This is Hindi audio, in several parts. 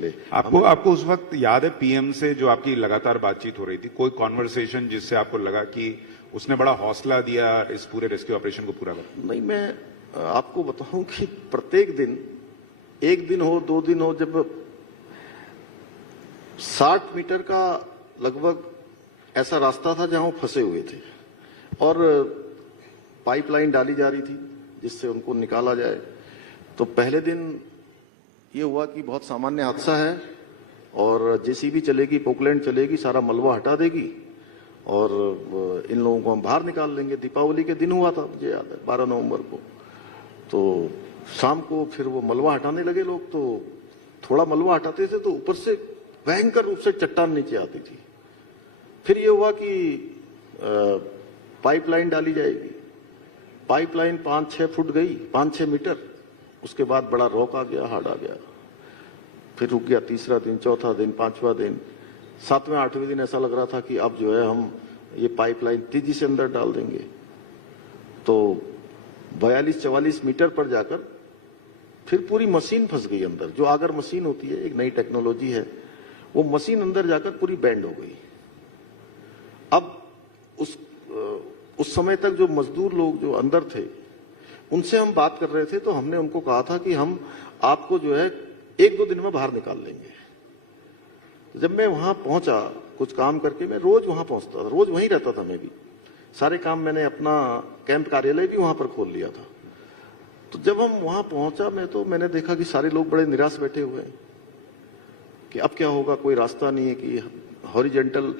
लिए। आपको उस वक्त याद है पीएम से जो आपकी लगातार बातचीत हो रही थी, कोई कॉन्वर्सेशन जिससे आपको लगा कि उसने बड़ा हौसला दिया इस पूरे रेस्क्यू ऑपरेशन को पूरा करने? नहीं, मैं आपको बताऊं कि प्रत्येक दिन, एक दिन हो 2 दिन हो, जब 60 मीटर का लगभग ऐसा रास्ता था जहां वो फंसे हुए थे और पाइपलाइन डाली जा रही थी जिससे उनको निकाला जाए, तो पहले दिन ये हुआ कि बहुत सामान्य हादसा है और जेसीबी चलेगी, पोकलैंड चलेगी, सारा मलबा हटा देगी और इन लोगों को हम बाहर निकाल लेंगे। दीपावली के दिन हुआ था, मुझे याद है, 12 नवंबर को। तो शाम को फिर वो मलबा हटाने लगे लोग, तो थोड़ा मलबा हटाते थे तो ऊपर से भयंकर रूप से चट्टान नीचे आती थी। फिर ये हुआ कि पाइपलाइन डाली जाएगी। पाइपलाइन 5-6 फुट गई, 5-6 मीटर। उसके बाद बड़ा रॉक आ गया, हार्ड आ गया, फिर रुक गया। तीसरा दिन, चौथा दिन, 5वां दिन, 7वें 8वें दिन ऐसा लग रहा था कि अब जो है हम ये पाइपलाइन तेजी से अंदर डाल देंगे। तो 42-44 मीटर पर जाकर फिर पूरी मशीन फंस गई अंदर। जो आगर मशीन होती है, एक नई टेक्नोलॉजी है, वो मशीन अंदर जाकर पूरी बैंड हो गई। अब उस समय तक जो मजदूर लोग जो अंदर थे उनसे हम बात कर रहे थे, तो हमने उनको कहा था कि हम आपको जो है 1-2 दिन में बाहर निकाल लेंगे। जब मैं वहां पहुंचा कुछ काम करके, मैं रोज वहां पहुंचता था, रोज वहीं रहता था मैं भी। सारे काम मैंने अपना कैंप कार्यालय भी वहां पर खोल लिया था। तो जब हम वहां पहुंचा मैंने देखा कि सारे लोग बड़े निराश बैठे हुए हैं कि अब क्या होगा, कोई रास्ता नहीं है कि हॉरिजेंटल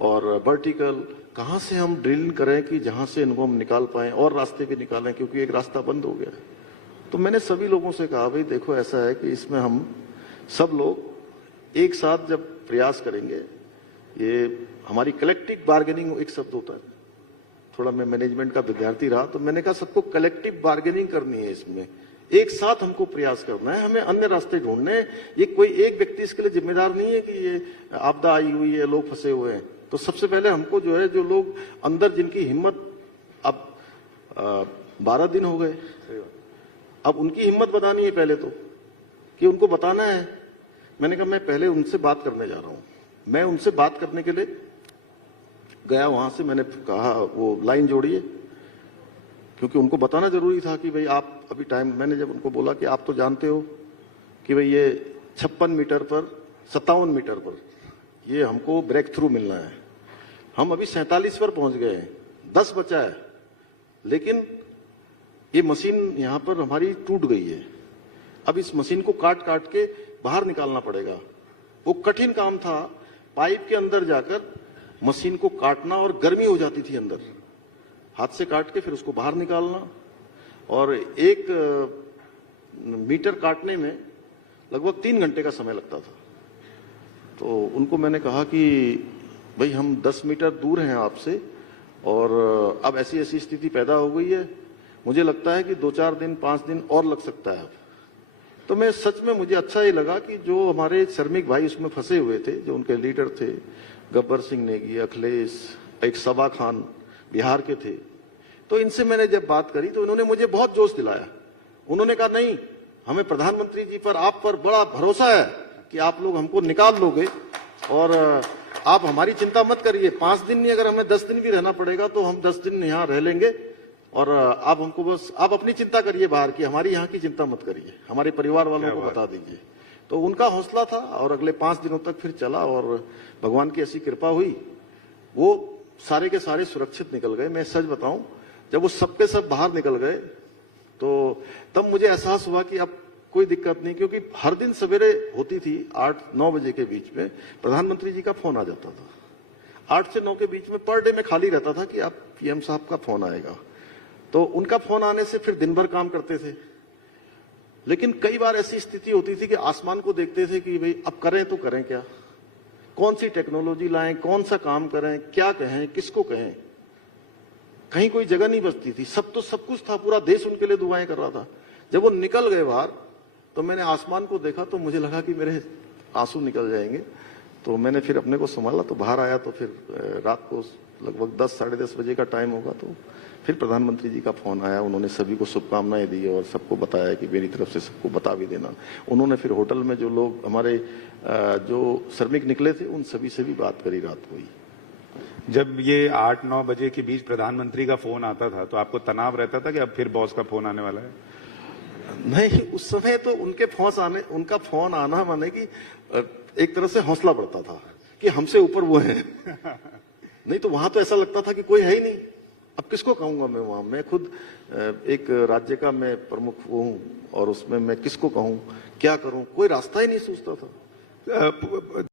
और वर्टिकल कहां से हम ड्रिल करें कि जहां से इनको हम निकाल पाएं और रास्ते भी निकालें, क्योंकि एक रास्ता बंद हो गया है। तो मैंने सभी लोगों से कहा, भाई देखो ऐसा है कि इसमें हम सब लोग एक साथ जब प्रयास करेंगे, ये हमारी कलेक्टिव बार्गेनिंग एक शब्द होता है, थोड़ा मैं मैनेजमेंट का विद्यार्थी रहा, तो मैंने कहा सबको कलेक्टिव बार्गेनिंग करनी है, इसमें एक साथ हमको प्रयास करना है, हमें अन्य रास्ते ढूंढने हैं। ये कोई एक व्यक्ति इसके लिए जिम्मेदार नहीं है कि ये आपदा आई हुई है, लोग फंसे हुए हैं। तो सबसे पहले हमको जो है, जो लोग अंदर जिनकी हिम्मत, अब 12 दिन हो गए, अब उनकी हिम्मत बतानी है पहले तो, कि उनको बताना है। मैंने कहा मैं पहले उनसे बात करने जा रहा हूं। मैं उनसे बात करने के लिए गया, वहां से मैंने कहा वो लाइन जोड़िए, क्योंकि उनको बताना जरूरी था कि भाई आप अभी टाइम, मैंने जब उनको बोला कि आप तो जानते हो कि भाई ये 56 मीटर पर, 57 मीटर पर ये हमको ब्रेक थ्रू मिलना है, हम अभी 47 पर पहुंच गए हैं, 10 बचा है, लेकिन ये मशीन यहां पर हमारी टूट गई है। अब इस मशीन को काट काट के बाहर निकालना पड़ेगा। वो कठिन काम था, पाइप के अंदर जाकर मशीन को काटना, और गर्मी हो जाती थी अंदर, हाथ से काट के फिर उसको बाहर निकालना, और 1 मीटर काटने में लगभग 3 घंटे का समय लगता था। तो उनको मैंने कहा कि भाई हम 10 मीटर दूर हैं आपसे, और अब ऐसी ऐसी स्थिति पैदा हो गई है, मुझे लगता है कि 2-4 दिन 5 दिन और लग सकता है। तो मैं सच में, मुझे अच्छा ये लगा कि जो हमारे श्रमिक भाई उसमें फंसे हुए थे, जो उनके लीडर थे, गब्बर सिंह नेगी, अखिलेश, एक सबा खान बिहार के थे, तो इनसे मैंने जब बात करी तो इन्होंने मुझे बहुत जोश दिलाया। उन्होंने कहा नहीं, हमें प्रधानमंत्री जी पर, आप पर बड़ा भरोसा है कि आप लोग हमको निकाल लोगे, और आप हमारी चिंता मत करिए। 5 दिन नहीं, अगर हमें 10 दिन भी रहना पड़ेगा तो हम 10 दिन यहाँ रह लेंगे, और आप हमको बस, आप अपनी चिंता करिए बाहर की, हमारी यहाँ की चिंता मत करिए, हमारे परिवार वालों को बता दीजिए। तो उनका हौसला था, और अगले 5 दिनों तक फिर चला, और भगवान की ऐसी कृपा हुई, वो सारे के सारे सुरक्षित निकल गए। मैं सच बताऊं, जब वो सबके सब बाहर निकल गए तो तब मुझे एहसास हुआ कि अब कोई दिक्कत नहीं, क्योंकि हर दिन सवेरे होती थी 8-9 बजे के बीच में प्रधानमंत्री जी का फोन आ जाता था। 8 से 9 के बीच में पर डे में खाली रहता था कि आप पीएम साहब का फोन आएगा। तो उनका फोन आने से फिर दिन भर काम करते थे। लेकिन कई बार ऐसी स्थिति होती थी कि आसमान को देखते थे कि भाई अब करें तो करें क्या, कौन सी टेक्नोलॉजी लाएं, कौन सा काम करें, क्या कहें, किसको कहें। कहीं कोई जगह नहीं बचती थी, सब कुछ था, पूरा देश उनके लिए दुआएं कर रहा था। जब वो निकल गए बाहर तो मैंने आसमान को देखा तो मुझे लगा कि मेरे आंसू निकल जाएंगे। तो मैंने फिर अपने को संभाला, तो बाहर आया, तो फिर रात को लगभग 10 साढ़े 10 बजे का टाइम होगा, तो फिर प्रधानमंत्री जी का फोन आया। उन्होंने सभी को शुभकामनाएं दी और सबको बताया कि मेरी तरफ से सबको बता भी देना। उन्होंने फिर होटल में जो लोग हमारे जो श्रमिक निकले थे उन सभी से भी बात करी रात को ही। जब ये 8-9 बजे के बीच प्रधानमंत्री का फोन आता था तो आपको तनाव रहता था कि अब फिर बॉस का फोन आने वाला है? नहीं, उस समय तो उनका फोन आना माने कि एक तरह से हौसला बढ़ता था कि हमसे ऊपर वो है। नहीं तो वहां तो ऐसा लगता था कि कोई है ही नहीं, अब किसको कहूंगा मैं वहां। मैं खुद एक राज्य का मैं प्रमुख वो हूं और उसमें मैं किसको कहूं, क्या करूं, कोई रास्ता ही नहीं सूझता था।